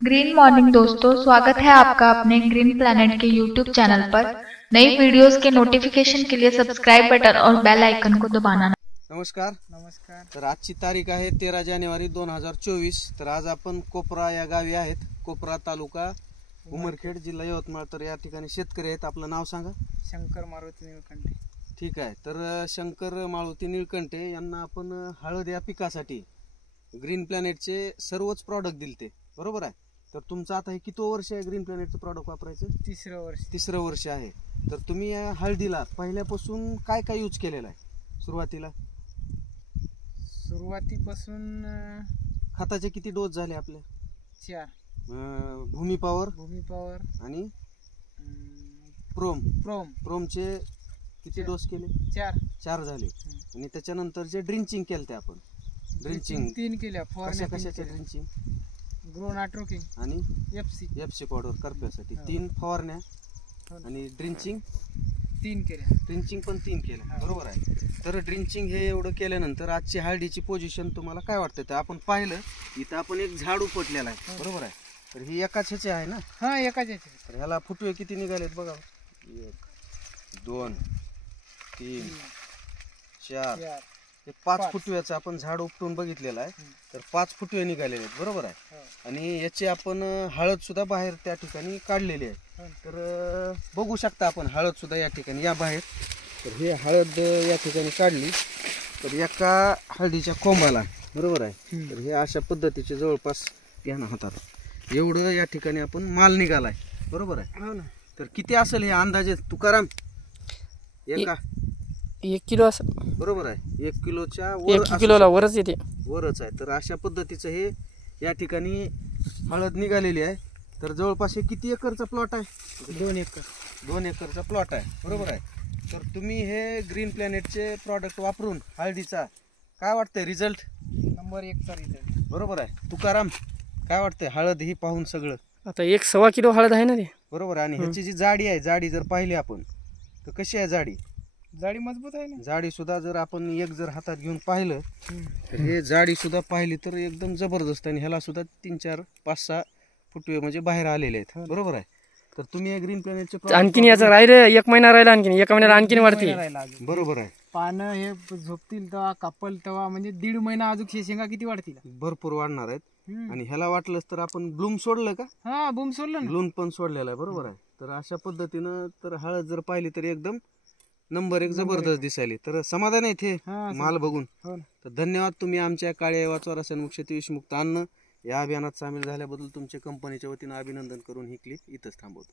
Green morning दोस्तों, स्वागत है आपका अपने ग्रीन प्लैनेट के यूट्यूब चैनल पर। नई वीडियोस के नोटिफिकेशन के लिए सब्सक्राइब बटन और बेल आइकन को दबाना। नमस्कार। तर आजची तारीख आहे 13 जानेवारी 2024। तर आज आपण कोपरा या गावी आहेत। कोपरा तालुका उमरखेड जिल्हा यवतमाळ। तर या ठिकाणी शेतकरी आहेत। आपलं नाव सांगा। शंकर मारुती निळकंठे। ठीक आहे। तर शंकर मारुती निळकंठे यांना आपण हळद या पिकासाठी ग्रीन प्लॅनेटचे सर्वच प्रॉडक्ट दिलते, बरोबर आहे? तर तुमचं आता हे किती वर्ष आहे ग्रीन प्लॅनेटचं प्रॉडक्ट वापरायचं? तिसरं वर्ष आहे। तर तुम्ही या हळदीला पहिल्यापासून काय काय यूज केलेला आहे? सुरुवातीपासून खताचे किती डोस झाले आपले? 4। भूमी पॉवर आणि प्रोमचे किती डोस केले? 4 झाले। आणि त्याच्यानंतर जे ड्रिंचिंग केलं ते आपण ड्रिंचिंग 3 केल्या। कशाचे ड्रिंचिंग? ग्रोनाट्रोकिंग आणि एफसी पावडर करप्यासाठी 3 फवारण्या आणि ड्रिंचिंग 3 केल्या। ड्रिंचिंग पण 3 केल्या, बरोबर आहे? तर ड्रिंचिंग हे एवढं केल्यानंतर आजची हळदीची पोझिशन तुम्हाला काय वाटतं? तर आपण पाहिलं इथं आपण एक झाड उपटलेला आहे, बरोबर आहे? तर ही एकाच ह्याचे आहे ना? हा, एकाच ह्याचे। तर ह्याला फुटवे किती निघालेत बघा? 1 2 3 4 हे 5 फुटव्याचं आपण झाड उपटून बघितलेलं आहे। तर 5 फुटवे निघालेले आहेत, बरोबर आहे? आणि याची आपण हळद सुद्धा बाहेर त्या ठिकाणी काढलेली आहे। तर बघू शकता आपण हळद सुद्धा या ठिकाणी या बाहेर। तर हे हळद या ठिकाणी काढली तर एका हळदीच्या कोंबाला, बरोबर आहे? तर हे अशा पद्धतीचे जवळपास घ्या ना हातात एवढं या ठिकाणी आपण माल निघालाय, बरोबर आहे? हो ना। तर किती असेल हे अंदाजे तुकाराम? 1 किलो असं, बरोबर आहे? 1 किलोच्या 1 किलोला वरच येते, वरच आहे। तर अशा पद्धतीचं हे या ठिकाणी हळद निघालेली आहे। तर जवळपास हे किती एकरचा प्लॉट आहे? 2 एकर। 2 एकरचा प्लॉट आहे, बरोबर आहे? तर तुम्ही हे ग्रीन प्लॅनेटचे प्रॉडक्ट वापरून हळदीचा काय वाटतंय रिझल्ट? नंबर 1चा रिझल्ट, बरोबर आहे? तुकाराम काय वाटतंय हळद ही पाहून सगळं? आता 1.25 किलो हळद आहे ना ते, बरोबर आहे? आणि ह्याची जी जाडी आहे, जाडी जर पाहिली आपण तर कशी आहे जाडी? जाडी मजबूत आहे ना। जाडी सुद्धा जर आपण एक जर हातात घेऊन पाहिलं तर हे जाडी सुद्धा पाहिली तर एकदम जबरदस्त। आणि ह्याला सुद्धा 3 4 5 6 फुटवे म्हणजे बाहेर आलेले आहेत, बरोबर आहे? तर तुम्ही हे ग्रीन प्लॅनेटचे आणखीन याचा राहिले 1 महिना राहिला, आणखीन 1 महिन्याला आणखीन वाढते, बरोबर आहे? पानं हे झोपतील तेव्हा कापल तेव्हा म्हणजे 1.5 महिना अजून शेंगा किती वाढतील? भरपूर वाढणार आहेत। आणि ह्याला वाटलंच तर आपण ब्लूम सोडलं का? हा, बूम सोडलं ना, ब्लूम पण सोडलेला आहे, बरोबर आहे? तर अशा पद्धतीनं तर हळद जर पाहिली तर एकदम नंबर 1 जबरदस्त दिसायली। तर समाधान आहे इथे माल बघून। तर धन्यवाद, तुम्ही आमच्या काळे वाचवा रासायनिक शेती विषमुक्त अन्न या अभियानात सामील झाल्याबद्दल तुमच्या कंपनीच्या वतीनं अभिनंदन करून ही क्लिप इथंच थांबवतो।